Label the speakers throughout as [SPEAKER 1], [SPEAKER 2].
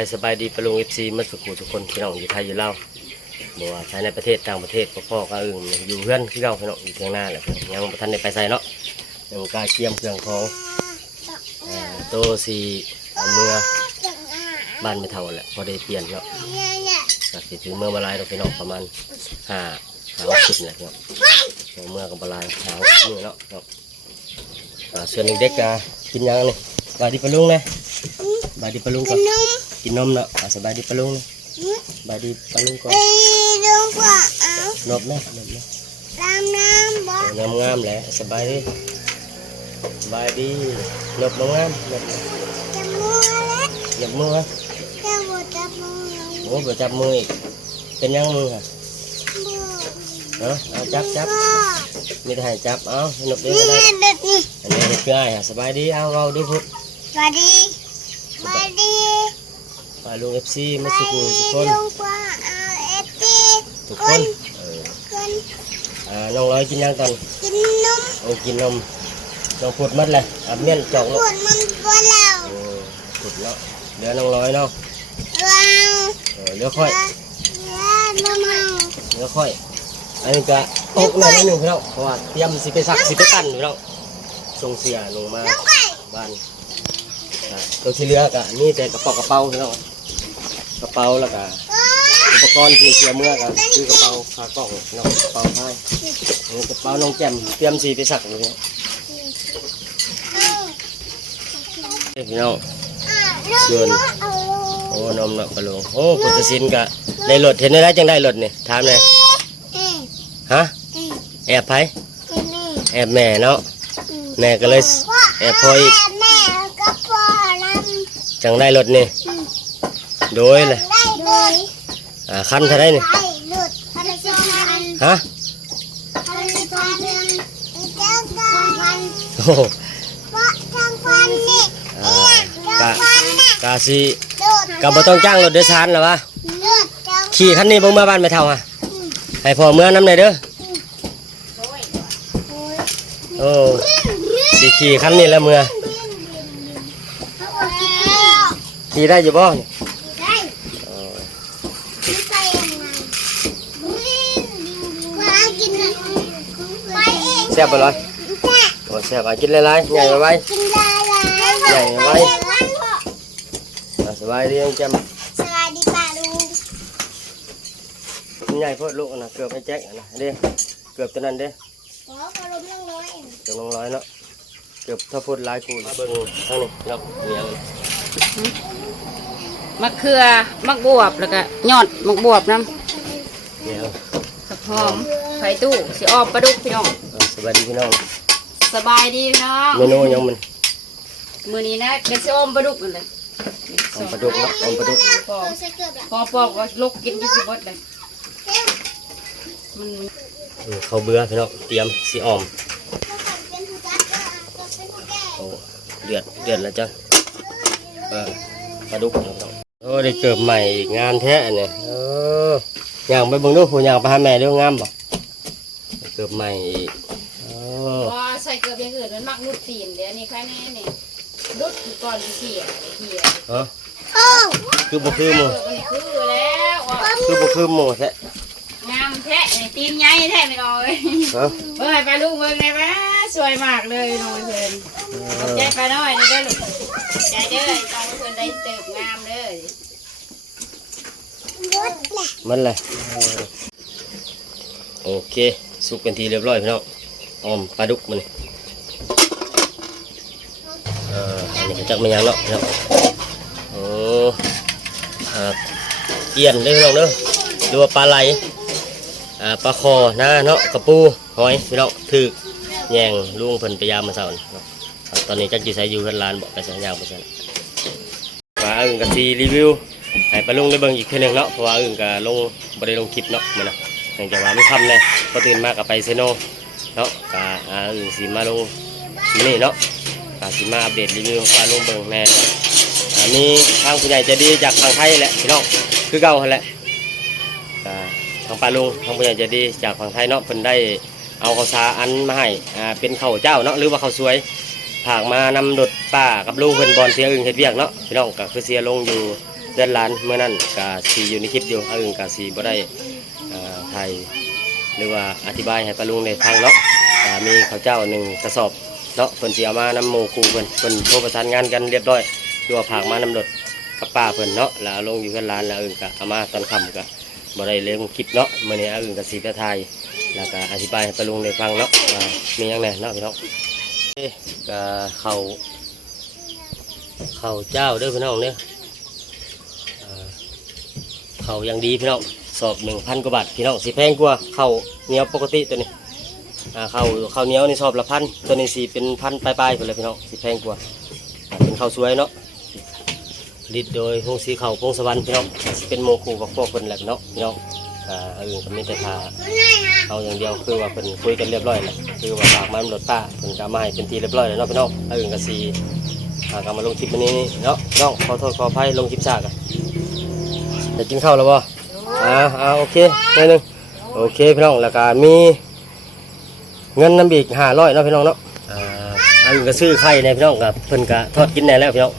[SPEAKER 1] ายสบายดีปะลุงเอฟซีมาสุขุทุกคนพี่น้องอยู่ไทยอยู่เลาวบ่ว่าภายในประเทศต่างประเทศพ่อๆก็อึ้งอยู่เพื่อนพี่น้องพี่น้องอยู่เทียงหน้าแหละพี่น้องยังบ่ทันได้ไปใส่เนาะยังกล้าเกียมเครื่องของอ่าโตสีเมื่อบ้านไม่เท่าแหละพอได้เปลี่ยนเนาะจากสิถึงเมื่อมาลายเราพี่น้องประมาณห้าห้าสิบนี่แหละพี่น้อเมื่อกับมาลายหาหกสิบมื้อเนาะพี่น้องอ่าส่วนเด็กๆกินยังนี่บาดีปะลุงเลยบาดีปะลุงก่อน กินนมเนาะอะสบายดีปะลุงสบายดีปะลุงก่อนนบนะนบนะเอองามงามๆแหละสบายดีสบายดีนบงามๆนบหยับมือฮะโอ้บ่จับมืออีกเป็นยังมือฮะเนาะเอาจับจับมีแต่ให้จับเอานบเดียวก็ได้อันนี้เด็กง่ายฮะสบายดีเอาเราดูพุทธปลา ลุงเอฟซีมาสุกุทุกคนทุกคนเอออ่าน้องร้อยกินยังตอนโอ้กินนมน้องพุดมัดเลยอะเมี่ยนจอกเนาะโอ้ขุดแล้วเหลือน้องร้อยเนาะเออเหลือค่อยเหลือค่อยอันนี้ก็ตกหน่อยนิดหนึงพี่น้องเพราะว่าเตรียมสิไปซักสิไปกันพี่น้องส่งเสียลงมาบ้านอะตัวที่เหลือก็นี่แต่กระเป๋ากระเป๋าพี่น้อง กระเป๋าแล้วก็อุปกรณ์ที่เสียเมื่อก็คือกระเป๋าขากล้องพี่น้องกระเป๋าผ้าอันนี้กระเป๋าน้องแจ่มเตรียมสิไปซักเลยพี่น้องเอ้ยพี่น้องโอ้นมเนาะปลาลุงโอ้พุทธศิลป์ก็ได้รถเห็นได้จังได้รถนี่ถามเลยฮะแอบไผแอบแม่เนาะแม่ก็เลยแอบพออีก
[SPEAKER 2] แม่ก็พอล
[SPEAKER 1] จังได้รถนี่ โดยเลยำ
[SPEAKER 2] ได้เลย
[SPEAKER 1] อ่าคันเท่าไรนี่
[SPEAKER 2] ได้หลุดพันสองพัน
[SPEAKER 1] ฮะ
[SPEAKER 2] พันสองพันเจ้าสองพัน
[SPEAKER 1] โอ้โห
[SPEAKER 2] เพราะจังพันนี่
[SPEAKER 1] อ่า
[SPEAKER 2] จั
[SPEAKER 1] กะ
[SPEAKER 2] งพันน่ะ
[SPEAKER 1] กะสิ
[SPEAKER 2] หลุด
[SPEAKER 1] กะบ่ต้องจ้างรถโดยสารหรอวะ
[SPEAKER 2] หลุดจัง
[SPEAKER 1] ขี่คันนี้บ่เมื่อบ้านไม่เท่าอะให้พ่อเมื่อน้ำหน่อยเด้อโอ้สิขี่คันนี้แล้วเมื่อ
[SPEAKER 2] เขาบอกกินแล้ว
[SPEAKER 1] ขี่ได้อยู่บ่นี่
[SPEAKER 2] ได้
[SPEAKER 1] เออ
[SPEAKER 2] ไม่ไปยังไงมากินไปเอง
[SPEAKER 1] แซ่บบ่ร้อย
[SPEAKER 2] แม่
[SPEAKER 1] โอ้แซ่บอะกินหลายๆใหญ่ไว้
[SPEAKER 2] กินได้แล้ว
[SPEAKER 1] ใหญ่ไว้
[SPEAKER 2] ไปเองพ่อ
[SPEAKER 1] อะสบายดียังจ
[SPEAKER 2] สวัสดีป้าลุงำ
[SPEAKER 1] ใหญ่โพดลูกนะเกือบไม่แจ็คอะนะเด้เกือบตัวนั้นเด้
[SPEAKER 2] ขอขอลมนั่งน้อย
[SPEAKER 1] เกือบลงร้อยเนาะเกือบถ้าพูดหลายคูณเบิ่งทั้งนี้เนาะเหนียว
[SPEAKER 3] มะเขือมักบวบแล้วก็ยอดมักบวบน้
[SPEAKER 1] เหนียวำ
[SPEAKER 3] กับหอมไผ่ตู้สิออมปลาดุกพี่น้อง
[SPEAKER 1] อะส บายดีพี่น้อง
[SPEAKER 3] สบายดีพี่น้อง
[SPEAKER 1] เมนูยังมัน
[SPEAKER 3] มื้อนี้นะเดี๋ยวสิออมปลาดุกนั่นแหละ
[SPEAKER 1] อมปลาดุกเนาะอมปลาดุก
[SPEAKER 3] ปอก
[SPEAKER 2] ใส่เกลือแบบ
[SPEAKER 3] พอปอกก็ลกกินที่สิบดเลยมันมัน
[SPEAKER 1] เออเขาวเบื่อพี่น้องเตรียมสีออม
[SPEAKER 2] เป็นผู้จัดก็เป็นผู้แก่
[SPEAKER 1] โอ้เดือดเดือดแล้วจ้ะเออปลาดุกพี่น้องโอ้ได้เกิดใหม่อีกงามแท้เนี่ยเออย่างไปเบิ่งดูผู้ย่างไปหาแม่ดูงามบ่ได้เกิดใหม่อีก โอ้
[SPEAKER 3] พอใส่เกลืออย่างอื่นมันมักรุดตีนเดี๋ยวนี้แค่นี้นี่รุดก่อนสิเขี่ยเขี่ย
[SPEAKER 1] ฮะ
[SPEAKER 2] โอ้
[SPEAKER 1] คือบ่คือหมู่
[SPEAKER 3] เออมันคือแล้วอะ
[SPEAKER 1] คือบ่คือหมู่แท้
[SPEAKER 3] งามแท้นี่ตีนใหญ่แท้ไม่น้อย
[SPEAKER 1] ฮะ
[SPEAKER 3] เอ้ยไปลูกเมืองไงวะสวยมากเลยน้อยเพิ่นขอบใจไปน้อยนี่เด้อลูกใจเด้อน้องเพิ่นได้เติบงามเด้อ
[SPEAKER 2] รถแหละ
[SPEAKER 1] มันเลยโอเค สุกเป็นทีเรียบร้อยพี่น้อง ออมปลาดุกมันอ่ออันนี้ก็จักมันยังเนาะพี่น้องโอ้อ่าเอียนเด้พี่น้องเด้อหรือว่าปลาไหลอ่าปลาคอหน้าเนาะกระปูหอยพี่น้องถือแยงลุงเพิ่นไปยามมาเสาร์นี่เนาะอ่าตอนนี้จักจีใส่อยู่เพิ่นลานบอกไปสัญญางไปสั่นปลาอึ่งกะซีรีวิวให้ปลาลุงได้เบิ่งอีกเทื่อหนึงเนาะเพราะว่าอื่นก็ลงบ่ได้ลงคลิปเนาะมื้อนะเนื่องจากว่าไมันค่ำเลยพอตื่นมาก็ไปเซโน เนาะก็อ่าอื่นสิมาลงนี้เนาะก็สิมาอัปเดตรีวิวปลาลุงเบิ่งแน่อ่ามีทางผู้ใหญ่จะดีจากทางไทยแหละพี่น้องคือเก่าหะแหละก็ทางปาลุงทางผู้ใหญ่จะดีจากฝั่งไทยเนาะเพิ่นได้เอาข้าวสาอันมาให้อ่าเป็นข้าวเจ้าเนาะหรือว่าข้าวสวยผากมานำดดป้ากับลุงเพิ่นบอลเสียอึ่งเฮ็ดเวียกเนาะพี่น้องก็คือเสียลงอยู่เดือนล้านเมื่อนั้นกาสีอยู่ในคลิปอยู่อาอึงกาสีบ่ได้อ่อถ่าย หรือว่าอธิบายให้ปาลุงในทางเนาะมีข้าวเจ้าหนึ่งกระสอบเนาะเพิ่นสิเอามานำหมู่ครูเพิ่นเพิ่นโทรประสานงานกันเรียบร้อยคือว่าผากมานำรถกับป้าเพิ่นเนาะแล้วลงอยู่เพื่อนร้านแล้วอาอึงก็เอามาตอนค่ำก็บ่ได้เลี้ยงคลิปเนาะมื้อนี้อาอึงก็สิไปถ่ายแล้วก็อธิบายให้ปาลุงได้ฟังเนาะว่ามีหยังแหน่เนาะพี่น้องเอ้ก็เข้าเข้าเจ้าเด้อพี่น้องเด้อเขายังดีพี่น้อง สอบหนึ่งพันกว่าบาทพี่น้องสีแพงกว่าเขาวเหนียวปกติตัวนี้อ่าเขาเขาวเหนียวนี่สอบละพันตัวนี้สีเป็นพันปลายๆไปเลยพี่น้องสีแพงกว่าเป็นข้าวสวยเนาะผลิตโดยพงสีเขาวพงสวรรค์พี่น้องเป็นโมคูกับพวกคนแหละพี่น้องพี่น้องอ่าอื่นก็มีแต่ทาเอาอย่างเดียวคือว่าเป็นคุยกันเรียบร้อยแล้วคือว่าฝากมันรถป้าเป็นกามาให้เป็นทีเรียบร้อยแล้วเนาะพี่น้องอื่นก็สีหากนมาลงคลิปวันนี้เนาะน้องขอโทษขออภัยลงคลิปซากอะจะกินข้าวแล้วบ่ อ่าอ่าโอเคหนิดนึงโอเคพี่น้องแล้วก็มีเงินน้ำบีกห้าร้อยเนาะพี่น้องเนาะอ่าอันนก็ซื้อไข่ในพี่น้องกับเพิ่นก็ทอดกินได้แล้วพี่น้อง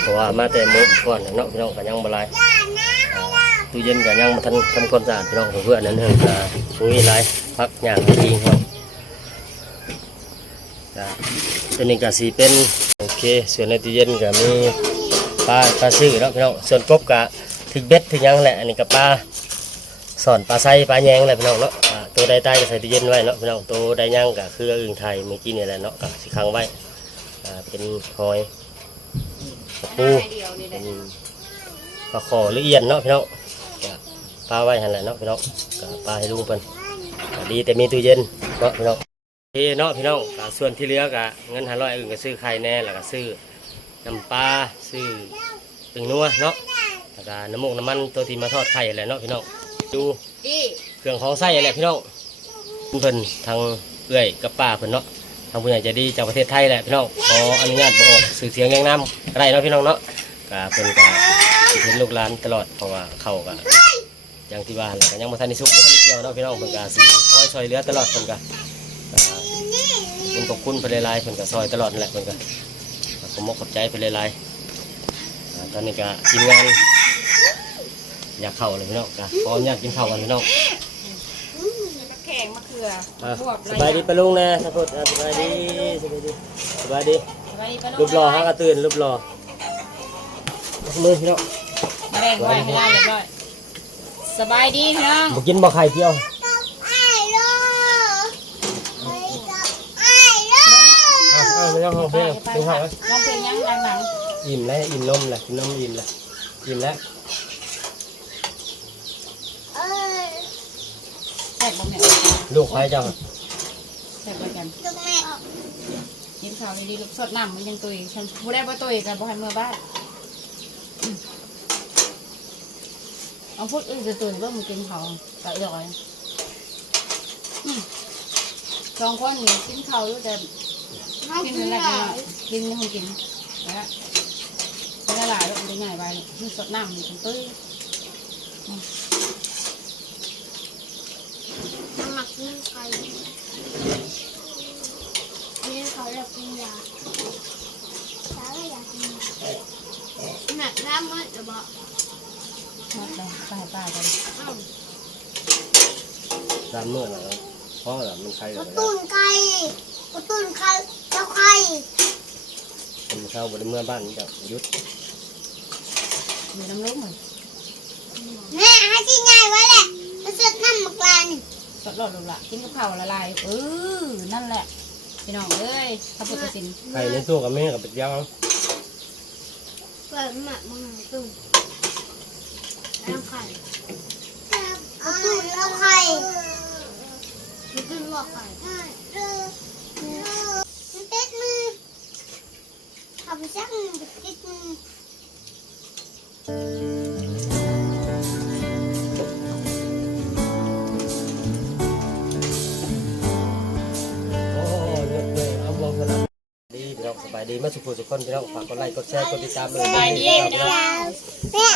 [SPEAKER 1] เพราะว่ามาแต่มื้อก่อนเนาะพี่น้องก็ยังบ่หลายอ่าตู้เย็นก็ยังบ่ทันทำความสะอาดพี่น้องเพื่อนนั้นเพิ่นก็มีหลายพักอย่างจริงครับก็ตัวนี้ก็สิเป็นโอเคส่วนในตู้เย็นก็มีปลาปลาซื้อเนาะพี่น้องส่วนกบกะ ถึกเบ็ดถึงยังแหละอันนี้ก็ปลาสอนปลาไซปลาแยงแหละพี่น้องเนาะตัวใดใต้ก็ใส่ตู้เย็นไว้เนาะพี่น้องตัวใดย่างก็คืออึ่งไทยเมื่อกี้นี่แหละเนาะก็สิค้างไว้เป็นหอยปู
[SPEAKER 3] เดียวนี่แห
[SPEAKER 1] เป็
[SPEAKER 3] ละ
[SPEAKER 1] นปลาขอหรือเอียนเนาะพี่น้องปลาไว้หันแหละเนาะพี่น้องก็ปลาให้ลุงเพิ่นดีแต่มีตู้เย็นเนาะพี่น้องโอเคเนาะพี่น้องก็ส่วนที่เหลือก็เงินห้าร้อยอื่นก็ซื้อไข่แน่แล้วก็ซื้อน้ำปลาซื้อตึงนัวเนาะ แล้วก็น้ำมูกน้ำมันตัวที่มาทอดไข่อะไรเนาะพี่น้องดู
[SPEAKER 3] ดี
[SPEAKER 1] เครื่องของไส้อะไรพี่น้องเพิ่นทางเอื้อยกับป้าเพิ่นเนาะทางผู้ใหญ่ใจะดีจากประเทศไทยแหละพี่น้องขออนุญาตบอกออกสื่อเสียงแรงน้ำก็ได้เนาะพี่น้องเนาะก็เพิ่นก็สิเห็นลูกหลานตลอดเพราะว่าเขาก็อย่างที่ว่าแหละก็ยังบ่ทันได้สุกบ่ทันได้เกี่ยวเนาะพี่น้องเพิ่นก็สิคอยช่วยเหลือตลอดเพิ่นก็อ่าคุณขอบคุณเพิ่นหลายๆเพิ่นก็ซอยตลอดนั่นแหละเพิ่นก็ขอบมกขอบใจเพิ่นหลายๆอ่าตอนนี้ก็ทีมงาน อยากเข้าเลยพี่น้องก็ขออนุญาตกินข้าวกันพี่น้อง
[SPEAKER 3] มะแข็งมะเขือ
[SPEAKER 1] อะ
[SPEAKER 3] บวบ
[SPEAKER 1] สบายดีปะลุงนะสบายดีสบายดีสบายดีสบายดี
[SPEAKER 3] สบายดีปะ
[SPEAKER 1] รูปรอฮะกระตื่นรูปรอมือพี่น้อง
[SPEAKER 3] มาแบ่งไว้ให้ได้เรียบร้อยสบายดีพี่น้อง
[SPEAKER 1] บอกกินบอกไข่เที่ยว
[SPEAKER 2] ไอ้โลไอ้กับไอ้โล
[SPEAKER 1] อะเอาไม่ต้องห้องเพลงกินข้าวไหม
[SPEAKER 3] ลองเพลงยังหลัง
[SPEAKER 1] อิ่มแล้วอิ่มนมแหละกินนมอิ่มแล้วอิ่มแล้ว
[SPEAKER 2] เอ้ย
[SPEAKER 3] ๆแซ่บบ่แม่
[SPEAKER 1] ลูกไข่เจ้า
[SPEAKER 3] แซ่บบ่กัน
[SPEAKER 2] ลูกแม่ออก
[SPEAKER 3] กินข้าวดีๆลูกสดน้ำมันยังตุยฉันบ่ได้บ่ตุยกันบ่ให้เมื่อบ้านอืมเอาพูดอื่นจะตุยว่ามึงกินข้าวกับอีดอยอืมสองคนนี่กินข้าวอยู่แต่
[SPEAKER 2] ให้
[SPEAKER 3] กิน
[SPEAKER 2] กิน
[SPEAKER 3] อะไร
[SPEAKER 2] หน่
[SPEAKER 3] กั
[SPEAKER 2] อนย
[SPEAKER 3] กินไม่คงกินนะเป็นละลายแล้วเป็นใหญ่ไปมันสดน้ำมันตุ้ย
[SPEAKER 2] หมักนึ่งไก่นี่เขาเรียกกินยาสาวอยากกินหนักน้ำมืดจะบอก
[SPEAKER 3] หมด เลยป้าป้าไป
[SPEAKER 2] อ้าว
[SPEAKER 1] ตามเมื่อแล้วเพราะว่ามันไข่
[SPEAKER 2] ก
[SPEAKER 1] แล้
[SPEAKER 2] ระ
[SPEAKER 1] ว
[SPEAKER 2] ตุ้นไก่กระตุ้นไข่เจ้าไข่
[SPEAKER 1] มันเข้าบริเมื่อบ้านจะหยุด
[SPEAKER 3] มีน้ำลูกเหมือน
[SPEAKER 2] แม่ให้ที่ง่ายไว้แหละจะเสร็จน้ำหมักลานี่
[SPEAKER 3] สดหลอดลูกละกินกับข้าวละลายเออนั่นแหละพี่น้องเอ้ยพระพุทธสิน
[SPEAKER 1] ไข่ในตู้กับแม่กับเป็ดย่าง
[SPEAKER 2] เปิดหมักมังตุ้น แล้วไข่กระตุ้นแล้วไข่กระตุ้นแล้วไข่มันติดมือขับชักมันติดมือ
[SPEAKER 1] โอ้ยกเลยเอาลงกันนะดีพี่น้องสบายดีมาสุขสุขคนพี่น้องฝากกดไลค์กดแชร์กดติดตามเลย
[SPEAKER 3] สบายดีพี่น้อง
[SPEAKER 2] แม่เอาไว้